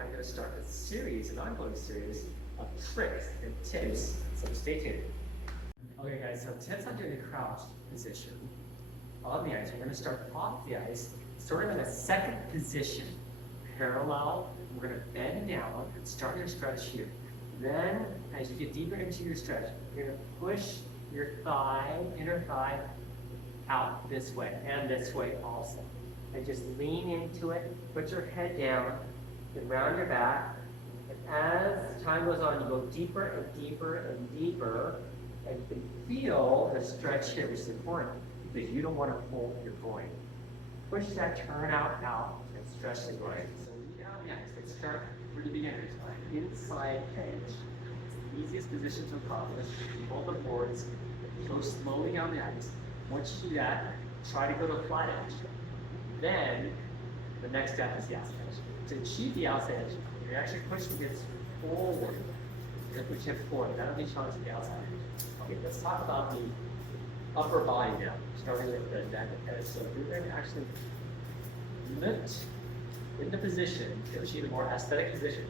I'm going to start a series, an ongoing series of tricks and tips, so stay tuned. Okay guys, so tips on doing the crouch position on the ice. We're going to start off the ice, sort of in a second position, parallel. We're going to bend down and start your stretch here. Then, as you get deeper into your stretch, you're going to push your thigh, inner thigh, out this way, and this way also. And just lean into it, put your head down, and round your back. And as time goes on, you go deeper and deeper and deeper, and you can feel the stretch here, which is important, because you don't want to hold your groin. Push that turn out, and stretch the groin. So let's start for the beginners. Inside edge. It's the easiest position to accomplish. Hold the boards, go slowly on the ice. Once you do that, try to go to a flat edge. Then, the next step is the outside edge. To achieve the outside edge, you're actually pushing hips forward. You're going to push hips forward. That'll be shown to the outside edge. Okay, let's talk about the upper body now, starting with the neck and head. So you're going to actually lift in the position to achieve a more aesthetic position.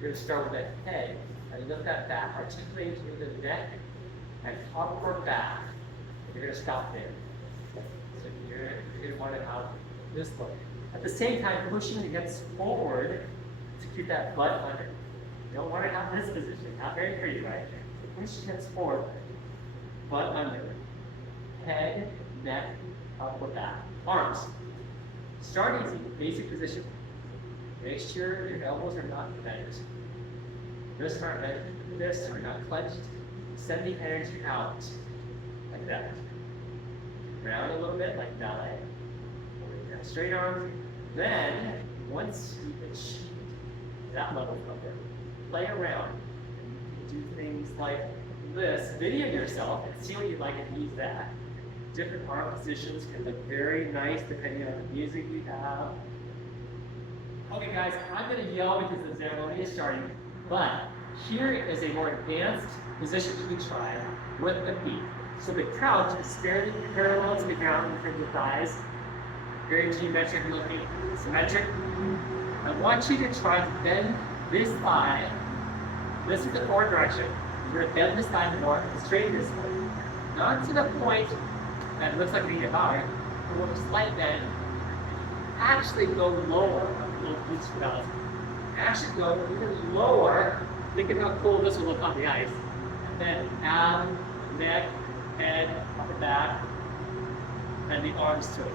You're going to start with the head and lift that back, articulate through the neck and upward back. You're going to stop there. So you're going to want it out this way. At the same time, pushing the hips forward to keep that butt under. You don't want to have this position, not very pretty, right? So push the hips forward, butt under. Head, neck, upward back. Arms. Start easy, basic position. Make sure your elbows are not bent. Wrists aren't bent. Wrists are not clenched. Send the energy out like that. Round a little bit like ballet. Straight arms. Then, once you achieve that level of comfort, play around. Do things like this. Video yourself and see what you like and use that. Different arm positions can look very nice depending on the music you have. Okay guys, I'm going to yell because the ceremony is starting, but here is a more advanced position you can try with the feet. So the crouch is fairly parallel to the ground in terms of thighs, very geometric looking, symmetric. I want you to try to bend this thigh. This is the forward direction. You're going to bend this thigh more and straighten this way. Not to the point that it looks like we need a bar, but with a slight bend. Actually go lower. Actually go even lower. Think of how cool this will look on the ice. And then abs, neck, head, upper back, and the arms to it.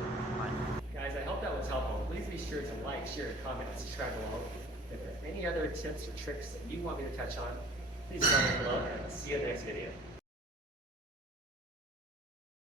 Guys, I hope that was helpful. Please be sure to like, share, and comment, and subscribe below. If there are any other tips or tricks that you want me to touch on, please comment below, and I'll see you in the next video.